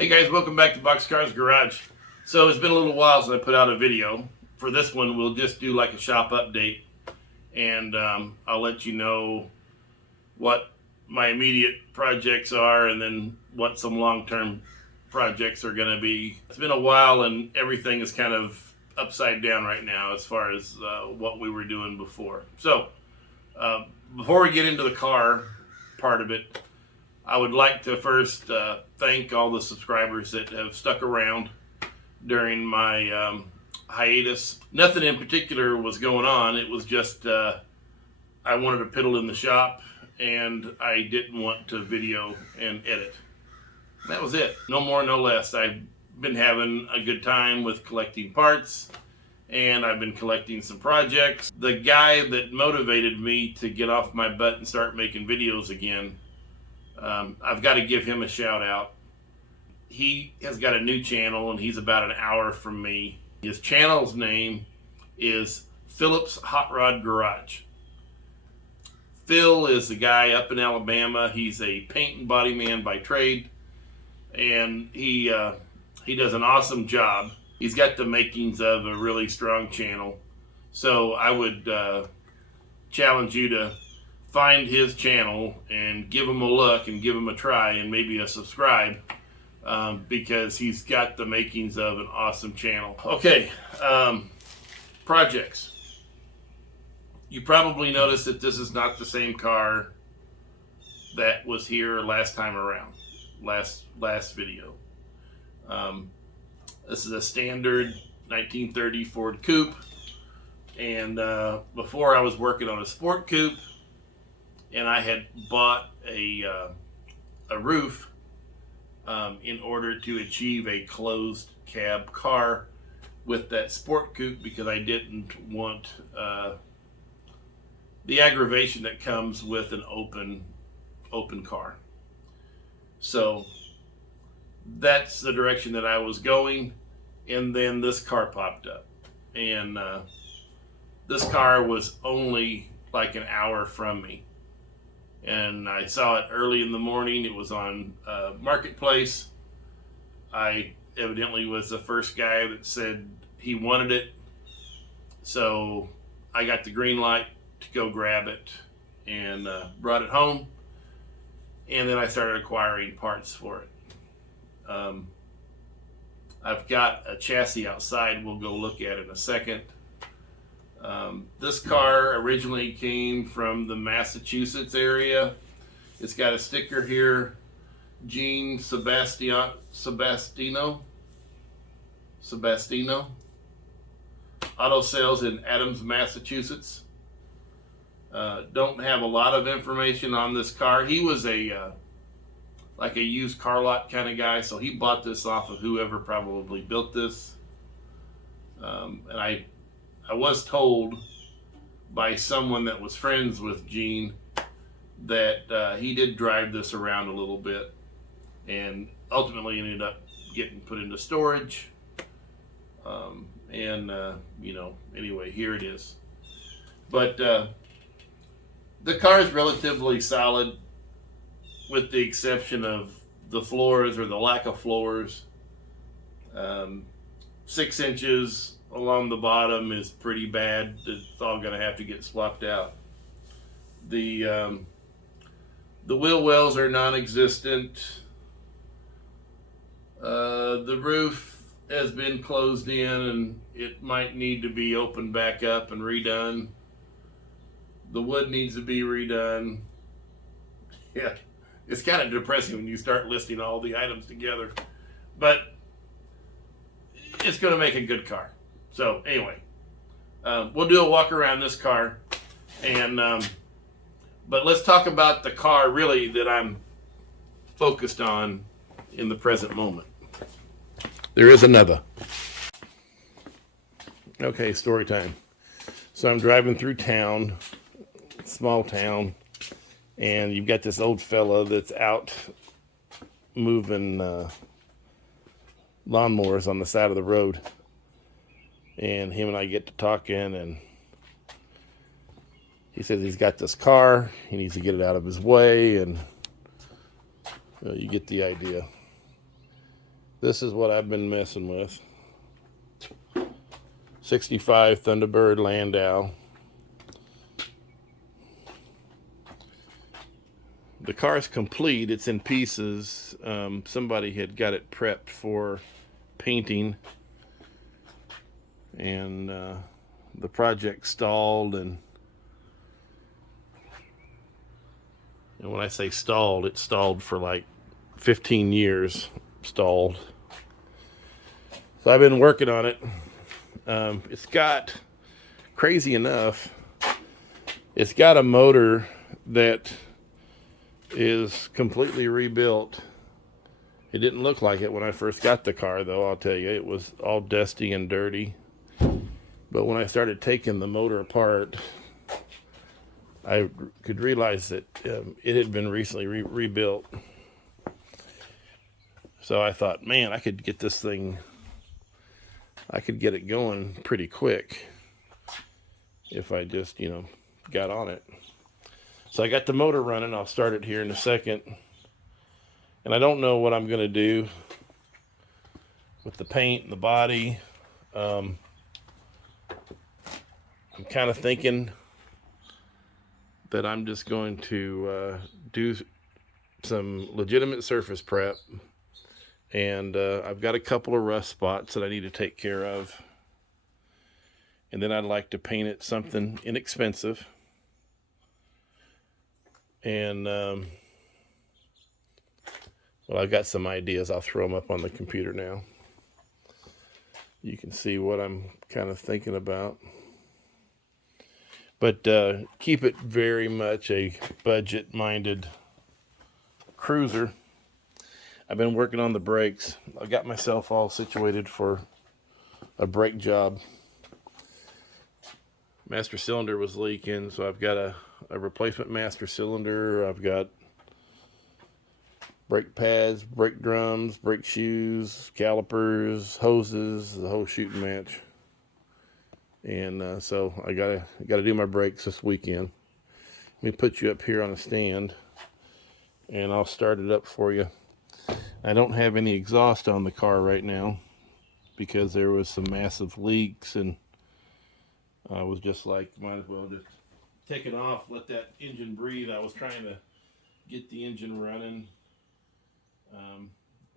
Hey guys, welcome back to Boxcar's Garage. So it's been a little while since I put out a video. For this one, we'll just do like a shop update, and I'll let you know what my immediate projects are and then what some long-term projects are going to be. It's been a while and everything is kind of upside down right now as far as what we were doing before. So before we get into the car part of it, I would like to first thank all the subscribers that have stuck around during my hiatus. Nothing in particular was going on. It was just I wanted to piddle in the shop and I didn't want to video and edit. That was it. No more, no less. I've been having a good time with collecting parts, and I've been collecting some projects. The guy that motivated me to get off my butt and start making videos again, I've got to give him a shout out. He has got a new channel and he's about an hour from me. His channel's name is Phillips Hot Rod Garage. Phil is the guy up in Alabama. He's a paint and body man by trade, and he does an awesome job. He's got the makings of a really strong channel. So I would challenge you to find his channel and give him a look and give him a try and maybe a subscribe, because he's got the makings of an awesome channel. Okay, projects. You probably noticed that this is not the same car that was here last time around, last video. This is a standard 1930 Ford Coupe, and before I was working on a sport coupe, and I had bought a roof in order to achieve a closed cab car with that sport coupe, because I didn't want the aggravation that comes with an open car. So that's the direction that I was going, and then this car popped up, and this car was only like an hour from me. And I saw it early in the morning. It was on Marketplace. I evidently was the first guy that said he wanted it. So I got the green light to go grab it and brought it home. And then I started acquiring parts for it. I've got a chassis outside we'll go look at in a second. This car originally came from the Massachusetts area. It's got a sticker here, Gene Sebastino, auto sales in Adams, Massachusetts. Don't have a lot of information on this car. He was like a used car lot kind of guy, so he bought this off of whoever probably built this. And I was told by someone that was friends with Gene that he did drive this around a little bit, and ultimately ended up getting put into storage. Anyway, here it is. But the car is relatively solid, with the exception of the floors, or the lack of floors. 6 inches along the bottom is pretty bad. It's all going to have to get swapped out. The wheel wells are non-existent. The roof has been closed in and it might need to be opened back up and redone. The wood needs to be redone. Yeah, it's kind of depressing when you start listing all the items together, but it's going to make a good car. So anyway, we'll do a walk around this car, and but let's talk about the car really that I'm focused on in the present moment. There is another. Okay, story time. So I'm driving through town, small town, and you've got this old fella that's out moving lawnmowers on the side of the road. And him and I get to talking, and he says he's got this car, he needs to get it out of his way, and you get the idea. This is what I've been messing with. 65 Thunderbird Landau. The car's complete. It's in pieces. Somebody had got it prepped for painting, and the project stalled. And when I say stalled, it stalled for like 15 years. Stalled. So I've been working on it. It's got, crazy enough, it's got a motor that is completely rebuilt. It didn't look like it when I first got the car, though. I'll tell you, it was all dusty and dirty. But when I started taking the motor apart, I could realize that it had been recently rebuilt. So I thought, man, I could get this thing, I could get it going pretty quick if I just, got on it. So I got the motor running. I'll start it here in a second. And I don't know what I'm going to do with the paint and the body. I'm kind of thinking that I'm just going to do some legitimate surface prep. And I've got a couple of rust spots that I need to take care of. And then I'd like to paint it something inexpensive. And, well, I've got some ideas. I'll throw them up on the computer now. You can see what I'm kind of thinking about. But keep it very much a budget-minded cruiser. I've been working on the brakes. I got myself all situated for a brake job. Master cylinder was leaking, so I've got a replacement master cylinder. I've got brake pads, brake drums, brake shoes, calipers, hoses, the whole shooting match. And so I gotta do my brakes this weekend. Let me put you up here on a stand, and I'll start it up for you. I don't have any exhaust on the car right now because there was some massive leaks, and I was just like, might as well just take it off, let that engine breathe. I was trying to get the engine running,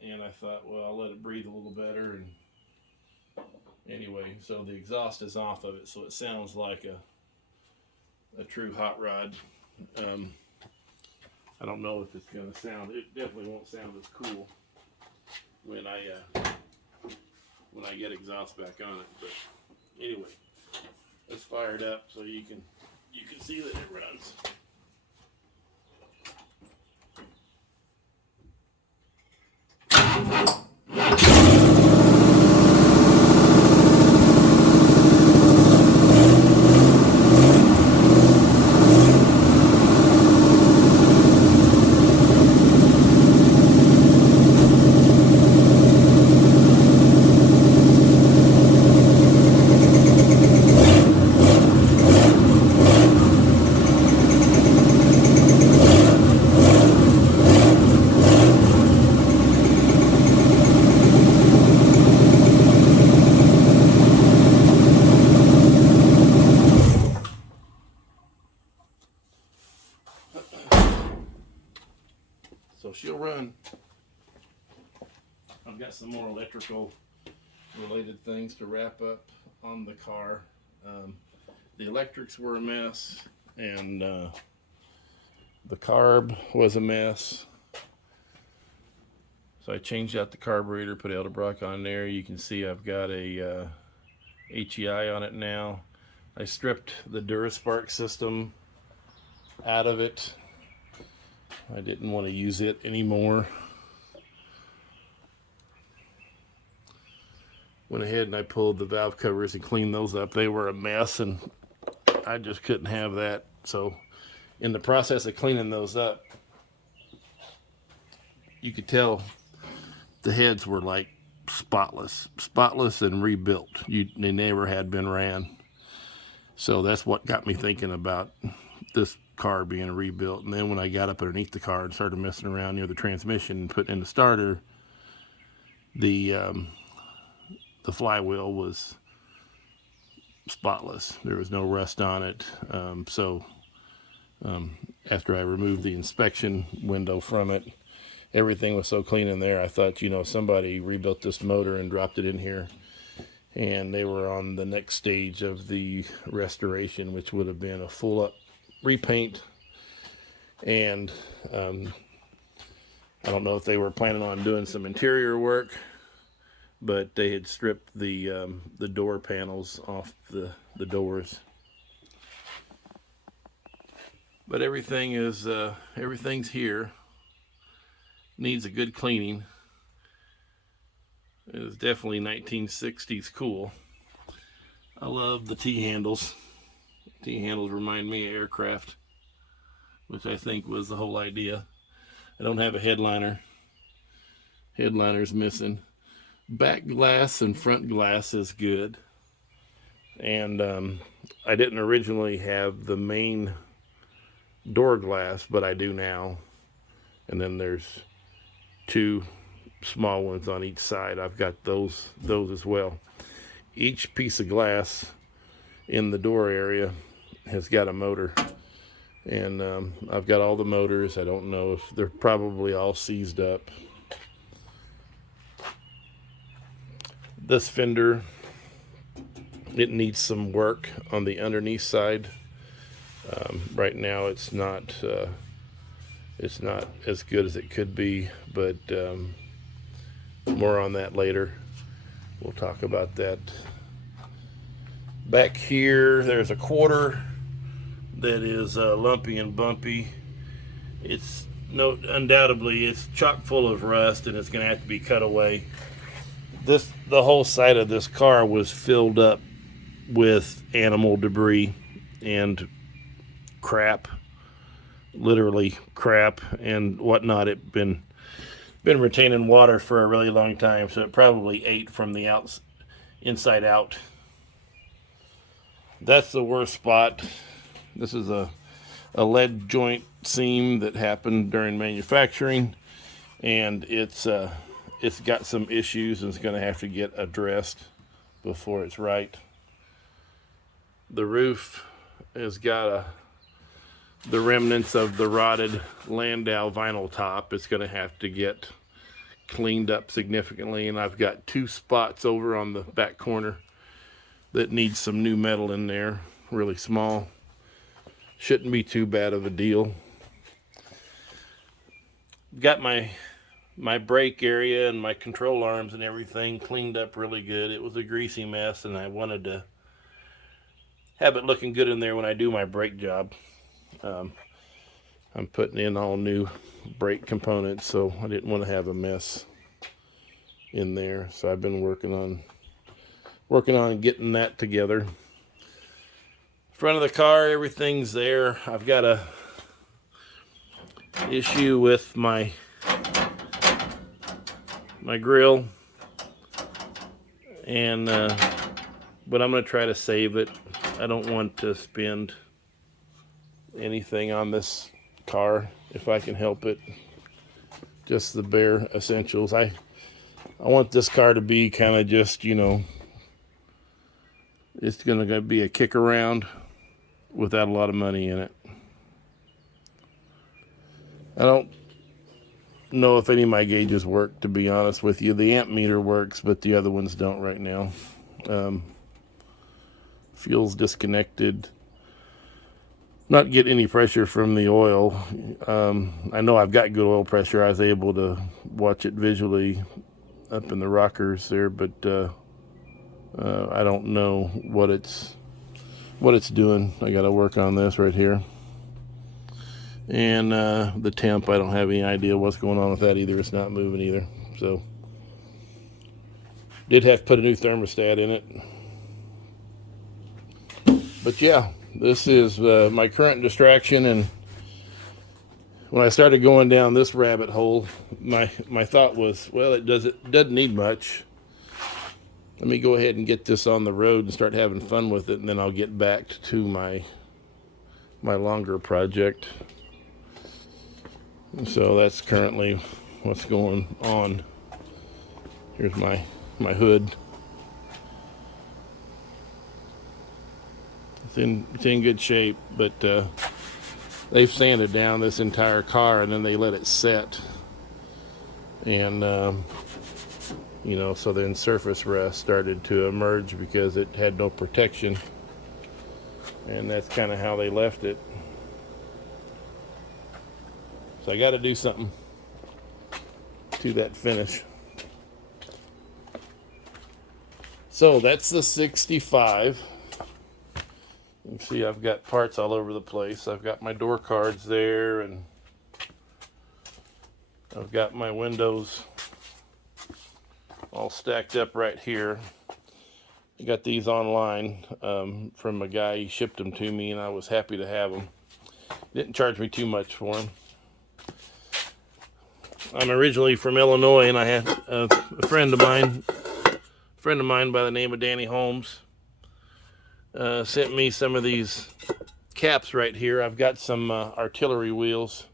and I thought, well, I'll let it breathe a little better. And anyway, so the exhaust is off of it, so it sounds like a true hot rod. I don't know if it's going to sound, it definitely won't sound as cool when I get exhaust back on it. But anyway, let's fire it up so you can see that it runs. So she'll run. I've got some more electrical related things to wrap up on the car. The electrics were a mess, and the carb was a mess. So I changed out the carburetor, put Edelbrock on there. You can see I've got a HEI on it now. I stripped the Duraspark system out of it. I didn't want to use it anymore. Went ahead and I pulled the valve covers and cleaned those up. They were a mess, and I just couldn't have that. So in the process of cleaning those up, you could tell the heads were like spotless and rebuilt. They never had been ran. So that's what got me thinking about this car being rebuilt. And then when I got up underneath the car and started messing around near the transmission and putting in the starter, The flywheel was spotless. There was no rust on it. After I removed the inspection window from it, everything was so clean in there. I thought, somebody rebuilt this motor and dropped it in here, and they were on the next stage of the restoration, which would have been a full up repaint. And I don't know if they were planning on doing some interior work, but they had stripped the door panels off the doors. But everything's here. Needs a good cleaning. It was definitely 1960s cool. I love the T-handles. T-handles remind me of aircraft, which I think was the whole idea. I don't have a headliner. Headliner's missing. Back glass and front glass is good. And I didn't originally have the main door glass, but I do now. And then there's 2 small ones on each side. I've got those as well. Each piece of glass in the door area has got a motor, and I've got all the motors. I don't know if they're probably all seized up. This fender, it needs some work on the underneath side. Right now it's not as good as it could be, but more on that later. We'll talk about that. Back here, there's a quarter that is lumpy and bumpy. It's undoubtedly it's chock full of rust, and it's going to have to be cut away. The whole side of this car was filled up with animal debris and crap, literally crap and whatnot. It been retaining water for a really long time, so it probably ate from the inside out. That's the worst spot. This is a lead joint seam that happened during manufacturing, and it's got some issues, and it's going to have to get addressed before it's right. The roof has got the remnants of the rotted Landau vinyl top. It's going to have to get cleaned up significantly, and I've got 2 spots over on the back corner that need some new metal in there, really small. Shouldn't be too bad of a deal. Got my brake area and my control arms and everything cleaned up really good. It was a greasy mess, and I wanted to have it looking good in there when I do my brake job. I'm putting in all new brake components, so I didn't want to have a mess in there. So I've been working on getting that together. Front of the car, everything's there. I've got a issue with my grill, and but I'm going to try to save it. I don't want to spend anything on this car if I can help it. Just the bare essentials. I want this car to be kind of just, it's going to be a kick around without a lot of money in it. I don't know if any of my gauges work, to be honest with you. The amp meter works, but the other ones don't right now. Fuel's disconnected. Not get any pressure from the oil. I know I've got good oil pressure. I was able to watch it visually up in the rockers there, but I don't know what it's doing. I got to work on this right here. And the temp, I don't have any idea what's going on with that either. It's not moving either. So did have to put a new thermostat in it. But yeah, this is my current distraction. And when I started going down this rabbit hole, my thought was, well, it doesn't need much. Let me go ahead and get this on the road and start having fun with it, and then I'll get back to my longer project. So that's currently what's going on. Here's my hood. It's in good shape, but they've sanded down this entire car and then they let it set, and you know, so then surface rust started to emerge because it had no protection, and that's kind of how they left it. So I got to do something to that finish. So that's the 65. You can see I've got parts all over the place. I've got my door cards there, and I've got my windows all stacked up right here. I got these online from a guy. He shipped them to me, and I was happy to have them. Didn't charge me too much for them. I'm originally from Illinois, and I had a friend of mine by the name of Danny Holmes sent me some of these caps right here. I've got some artillery wheels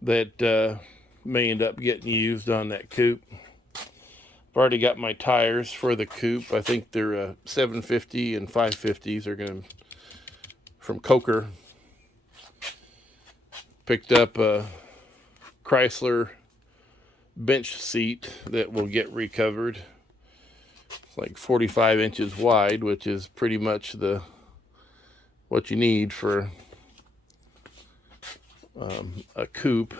that may end up getting used on that coupe. I've already got my tires for the coupe. I think they're 750 and 550s are going to, from Coker. Picked up a Chrysler bench seat that will get recovered. It's like 45 inches wide, which is pretty much what you need for a coupe.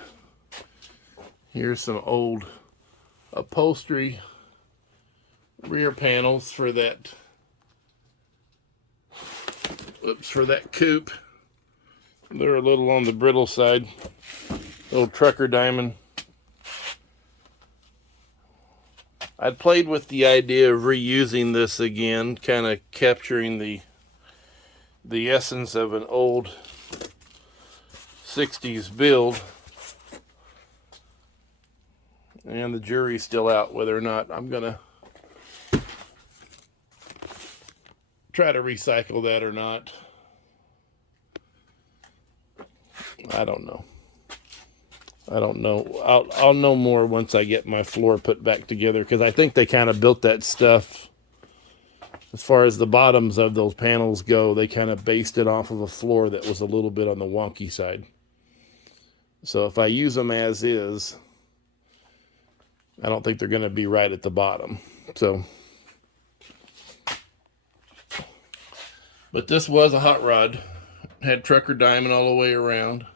Here's some old upholstery rear panels for that coupe. They're a little on the brittle side. Little trucker diamond. I'd played with the idea of reusing this again, kind of capturing the essence of an old 60s build. And the jury's still out whether or not I'm gonna try to recycle that or not. I don't know. I'll know more once I get my floor put back together, because I think they kind of built that stuff, as far as the bottoms of those panels go, they kind of based it off of a floor that was a little bit on the wonky side. So if I use them as is, I don't think they're going to be right at the bottom. So, but this was a hot rod. Had trucker diamond all the way around.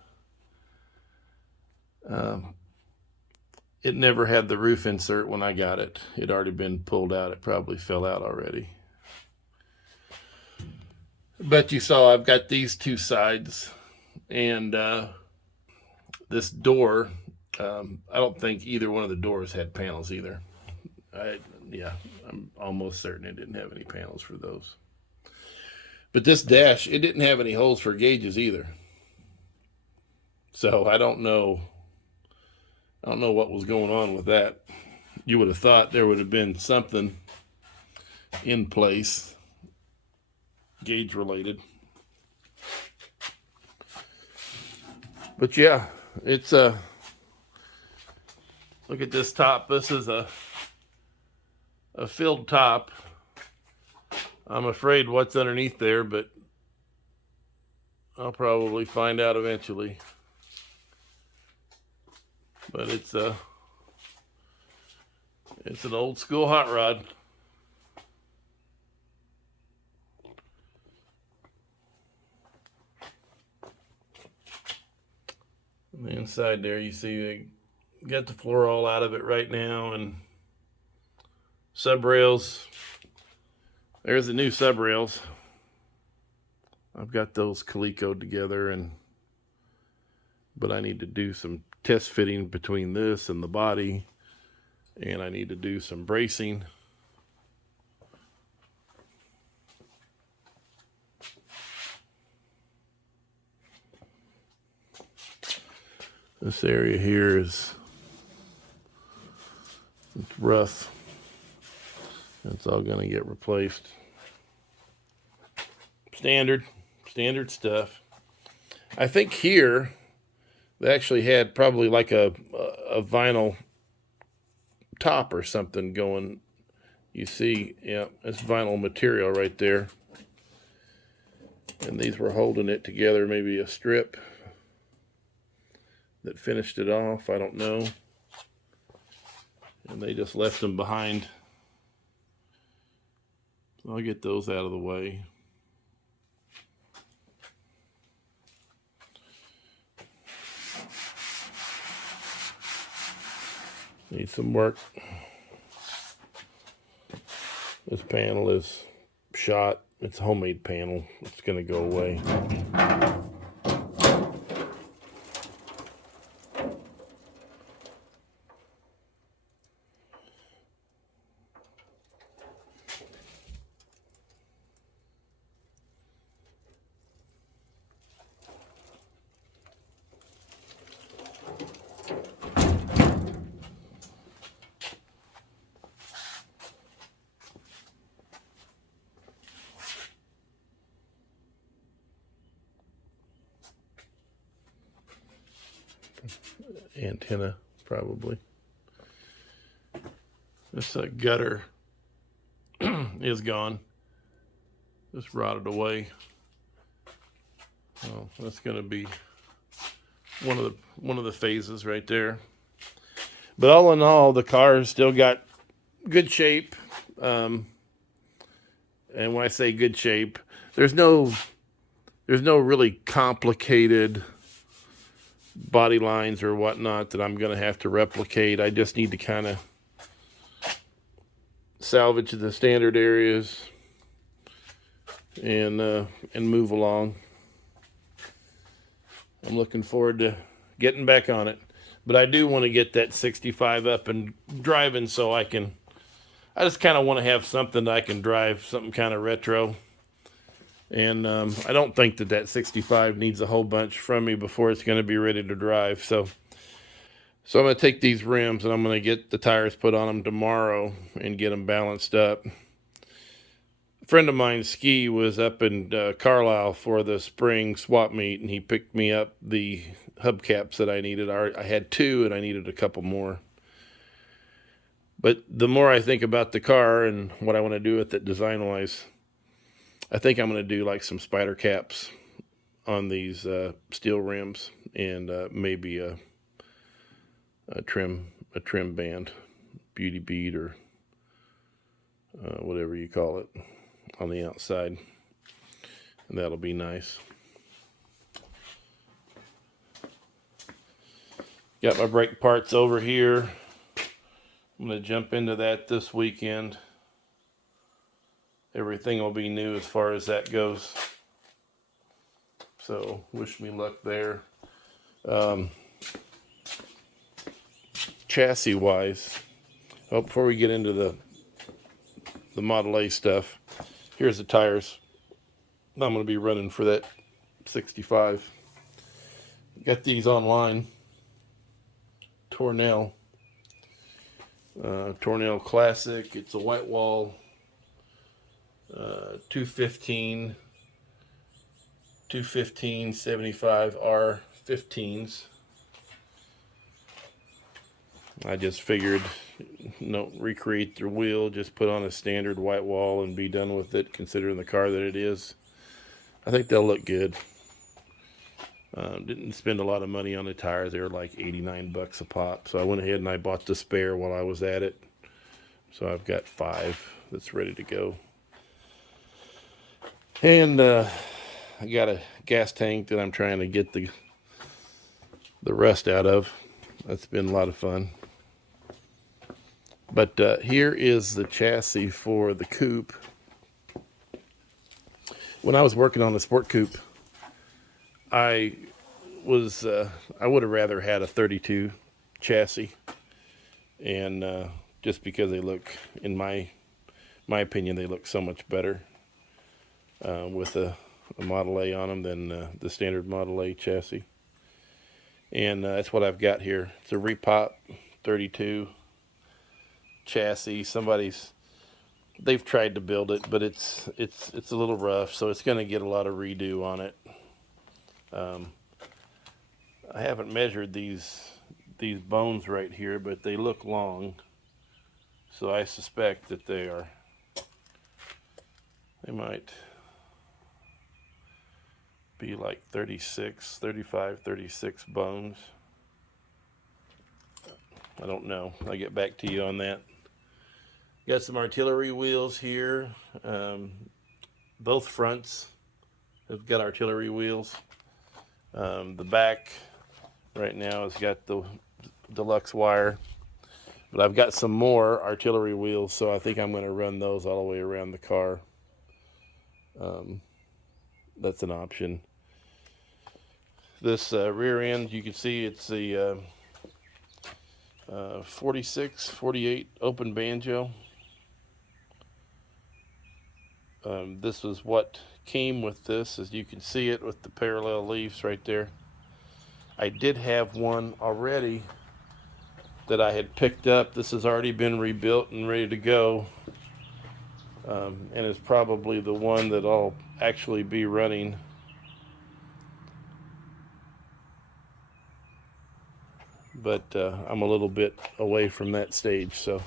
It never had the roof insert when I got it. It had already been pulled out. It probably fell out already. But you saw I've got these two sides, and this door, I don't think either one of the doors had panels either. I'm almost certain it didn't have any panels for those. But this dash, it didn't have any holes for gauges either. So I don't know what was going on with that. You would have thought there would have been something in place, gauge related. But yeah, it's look at this top. This is a filled top. I'm afraid what's underneath there, but I'll probably find out eventually. But it's an old school hot rod. On the inside there, you see they got the floor all out of it right now, and sub rails. There's the new sub rails. I've got those Coleco'd together, but I need to do some test fitting between this and the body, and I need to do some bracing. This area here it's rough. It's all going to get replaced. Standard stuff. I think here they actually had probably like a vinyl top or something going. You see, yeah, it's vinyl material right there. And these were holding it together, maybe a strip that finished it off, I don't know. And they just left them behind. So I'll get those out of the way. Need some work. This panel is shot. It's a homemade panel. It's going to go away. Antenna, probably. This gutter is gone. Just rotted away. Well, that's going to be one of the phases right there. But all in all, the car's still got good shape. And when I say good shape, there's no really complicated body lines or whatnot that I'm going to have to replicate. I just need to kind of salvage the standard areas and move along. I'm looking forward to getting back on it, but I do want to get that 65 up and driving, so I just kind of want to have something that I can drive, something kind of retro. And I don't think that 65 needs a whole bunch from me before it's going to be ready to drive. So I'm going to take these rims and I'm going to get the tires put on them tomorrow and get them balanced up. A friend of mine, Ski, was up in Carlisle for the spring swap meet, and he picked me up the hubcaps that I needed. I had 2 and I needed a couple more. But the more I think about the car and what I want to do with it design-wise, I think I'm going to do like some spider caps on these steel rims, and maybe a trim band, beauty bead, or whatever you call it, on the outside, and that'll be nice. Got my brake parts over here. I'm going to jump into that this weekend. Everything will be new as far as that goes. So wish me luck there. Chassis wise, before we get into the Model A stuff, here's the tires I'm going to be running for that 65. Got these online. Tornell Classic. It's a white wall 215 75 R15s. I just figured, recreate the wheel, just put on a standard white wall and be done with it, considering the car that it is. I think they'll look good. Didn't spend a lot of money on the tires. They were like $89 a pop. So I went ahead and I bought the spare while I was at it. So I've got 5 that's ready to go. And I got a gas tank that I'm trying to get the rust out of. That's been a lot of fun. But here is the chassis for the coupe. When I was working on the sport coupe, I would have rather had a 32 chassis, and just because they look, in my opinion, they look so much better with a Model A on them than the standard Model A chassis. And that's what I've got here. It's a repop 32 chassis. They've tried to build it, but it's a little rough, so it's going to get a lot of redo on it. I haven't measured these bones right here, but they look long. So I suspect that they might be like 35, 36 bones. I don't know. I'll get back to you on that. Got some artillery wheels here. Both fronts have got artillery wheels. The back right now has got the deluxe wire. But I've got some more artillery wheels, so I think I'm going to run those all the way around the car. That's an option. This rear end, you can see it's the 46, 48 open banjo. This was what came with this, as you can see it with the parallel leaves right there. I did have one already that I had picked up. This has already been rebuilt and ready to go, and is probably the one that I'll actually be running. But I'm a little bit away from that stage, so.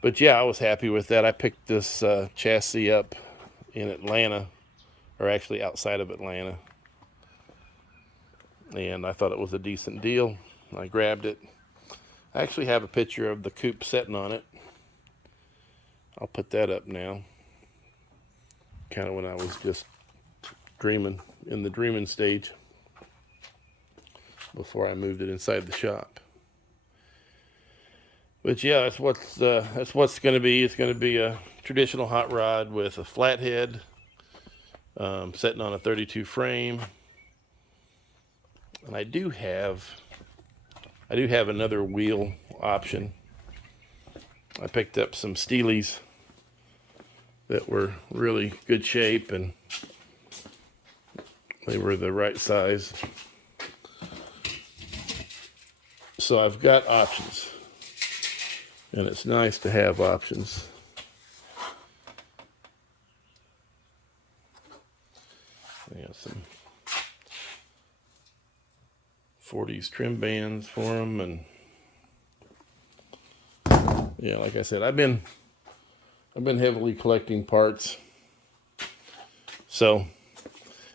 But yeah, I was happy with that. I picked this chassis up in Atlanta, or actually outside of Atlanta, and I thought it was a decent deal. I grabbed it. I actually have a picture of the coupe sitting on it. I'll put that up now. Kind of when I was just dreaming, in the dreaming stage, before I moved it inside the shop. But yeah, that's what's going to be. It's going to be a traditional hot rod with a flathead, sitting on a 32 frame. And I do have another wheel option. I picked up some Steelies that were really good shape, and they were the right size. So I've got options, and it's nice to have options. I got some 40s trim bands for them, and yeah, like I said, I've been heavily collecting parts. So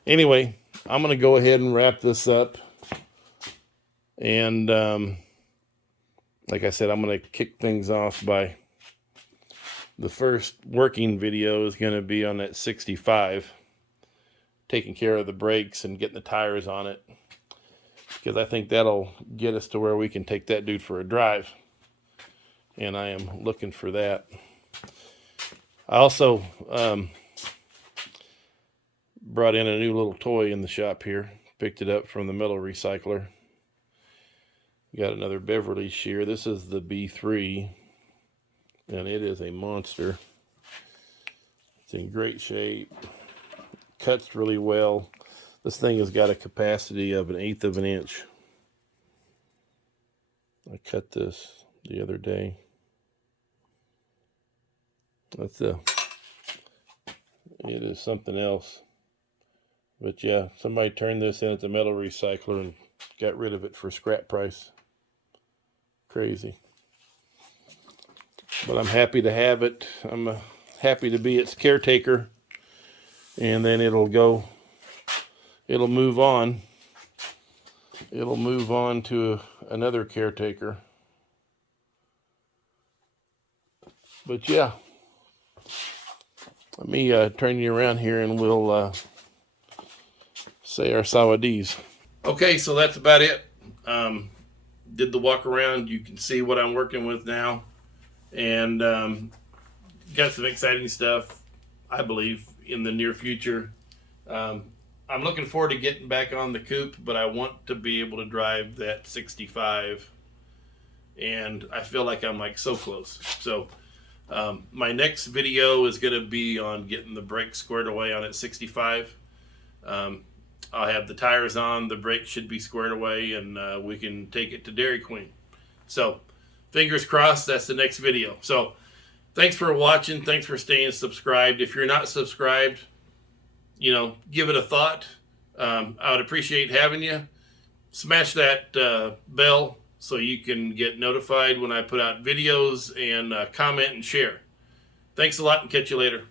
anyway, I'm gonna go ahead and wrap this up, and like I said, I'm gonna kick things off by the first working video is gonna be on that 65, taking care of the brakes and getting the tires on it, because I think that'll get us to where we can take that dude for a drive, and I am looking for that. I also brought in a new little toy in the shop here. Picked it up from the metal recycler. Got another Beverly shear. This is the B3, and it is a monster. It's in great shape. Cuts really well. This thing has got a capacity of 1/8 of an inch. I cut this the other day. It is something else. But yeah, somebody turned this in at the metal recycler and got rid of it for scrap price. Crazy. But I'm happy to have it. I'm happy to be its caretaker. And then it'll move on. It'll move on to another caretaker. But yeah, let me turn you around here and we'll say our sawadis. Okay, so that's about it. Did the walk around. You can see what I'm working with now, and got some exciting stuff, I believe, in the near future. I'm looking forward to getting back on the coupe, but I want to be able to drive that 65, and I feel like I'm like so close. So my next video is going to be on getting the brakes squared away on that 65. I'll have the tires on, the brakes should be squared away, and we can take it to Dairy Queen. So fingers crossed, that's the next video. So thanks for watching. Thanks for staying subscribed. If you're not subscribed, give it a thought. I would appreciate having you. Smash that bell so you can get notified when I put out videos, and comment and share. Thanks a lot, and catch you later.